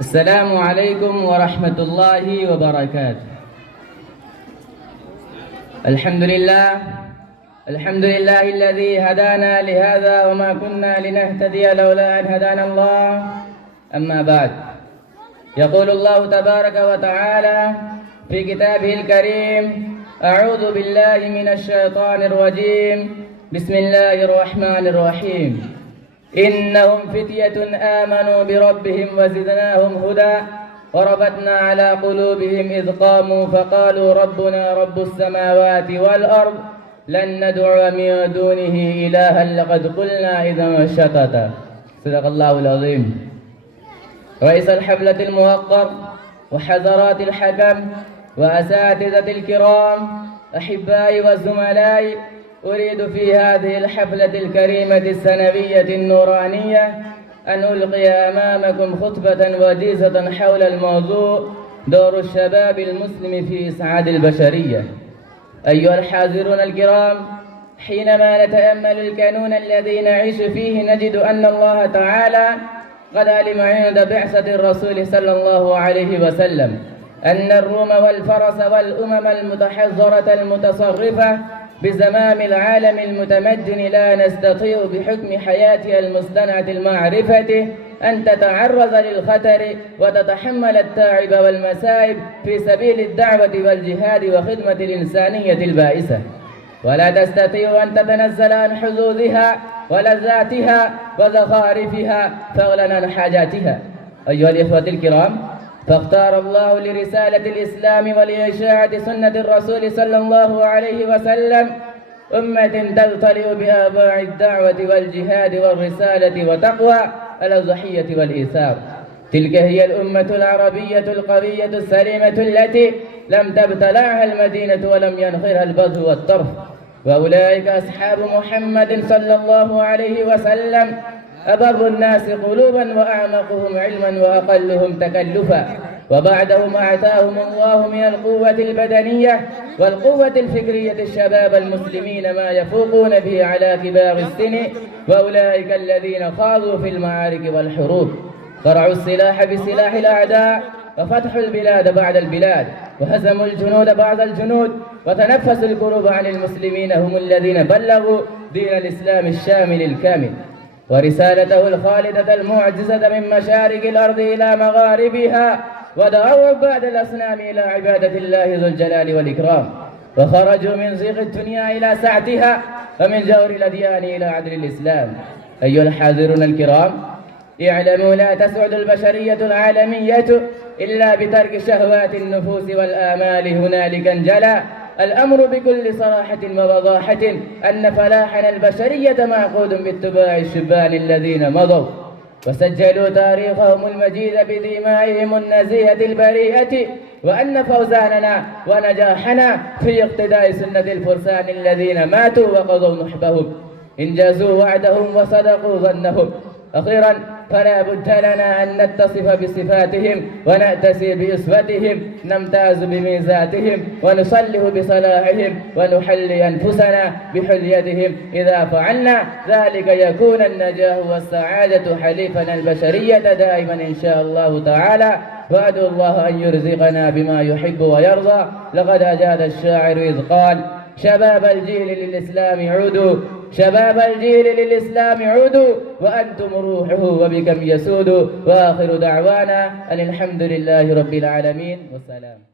السلام عليكم ورحمة الله وبركاته. الحمد لله الذي هدانا لهذا وما كنا لنهتدي لولا أن هدانا الله. أما بعد، يقول الله تبارك وتعالى في كتابه الكريم: أعوذ بالله من الشيطان الرجيم، بسم الله الرحمن الرحيم. إنهم فتية آمنوا بربهم وزدناهم هدى وربطنا على قلوبهم إذ قاموا فقالوا ربنا رب السماوات والأرض لن ندعو من دونه إلها لقد قلنا إذا شططا. صدق الله العظيم. رئيس الحفلة الموقر وحضرات الحكم وأساتذة الكرام، أحبائي وزملائي، أريد في هذه الحفلة الكريمة السنوية النورانية أن ألقي أمامكم خطبة وجيزة حول الموضوع: دور الشباب المسلم في إسعاد البشرية. أيها الحاضرون الكرام، حينما نتأمل الكانون الذي نعيش فيه نجد أن الله تعالى قد علم عند بعثة الرسول صلى الله عليه وسلم أن الروم والفرس والأمم المتحضرة المتصرفة بزمام العالم المتمدن لا نستطيع بحكم حياتها المصطنعة المعرفة أن تتعرض للخطر وتتحمل التعب والمسائب في سبيل الدعوة والجهاد وخدمة الإنسانية البائسة، ولا تستطيع أن تتنزل عن حظوظها ولذاتها وزخارفها فضلا عن حاجاتها. أيها الإخوة الكرام، فاختار الله لرسالة الإسلام ولإشاعة سنة الرسول صلى الله عليه وسلم أمة تلتلئ بآباء الدعوة والجهاد والرسالة وتقوى الأضحية والإيثار. تلك هي الأمة العربية القوية السليمة التي لم تبتلعها المدينة ولم ينخرها البذل والطرف، وأولئك أصحاب محمد صلى الله عليه وسلم، أبر الناس قلوبا وأعمقهم علما وأقلهم تكلفا، وبعدهم أعطاهم الله من القوة البدنية والقوة الفكرية الشباب المسلمين ما يفوقون به على كبار السن، وأولئك الذين خاضوا في المعارك والحروب، قرعوا السلاح بسلاح الأعداء، وفتحوا البلاد بعد البلاد، وهزموا الجنود بعد الجنود، وتنفسوا الكروب عن المسلمين. هم الذين بلغوا دين الإسلام الشامل الكامل ورسالته الخالدة المعجزة من مشارق الأرض إلى مغاربها، ودعوا بعد الأصنام إلى عبادة الله ذو الجلال والإكرام، وخرجوا من ضيق الدنيا إلى سعتها ومن جور الأديان إلى عدل الإسلام. أيها الحاضرون الكرام، اعلموا لا تسعد البشرية العالمية إلا بترك شهوات النفوس والآمال. هنالك انجلى الأمر بكل صراحة ووضاحة أن فلاحنا البشرية معقود باتباع الشبان الذين مضوا وسجلوا تاريخهم المجيد بدمائهم النزيهة البريئة، وأن فوزاننا ونجاحنا في اقتداء سنة الفرسان الذين ماتوا وقضوا نحبهم، إنجازوا وعدهم وصدقوا ظنهم. أخيرا، فلا بد لنا أن نتصف بصفاتهم ونأتسي بإسوتهم، نمتاز بميزاتهم ونصلح بصلاحهم ونحلي أنفسنا بحليتهم. إذا فعلنا ذلك يكون النجاح والسعادة حليفنا البشرية دائما إن شاء الله تعالى. وأدعو الله أن يرزقنا بما يحب ويرضى. لقد أجاد الشاعر إذ قال: شباب الجيل للإسلام عودوا، شباب الجيل للإسلام عودوا، وأنتم روحه وبكم يسود. وآخر دعوانا أن الحمد لله رب العالمين، والسلام.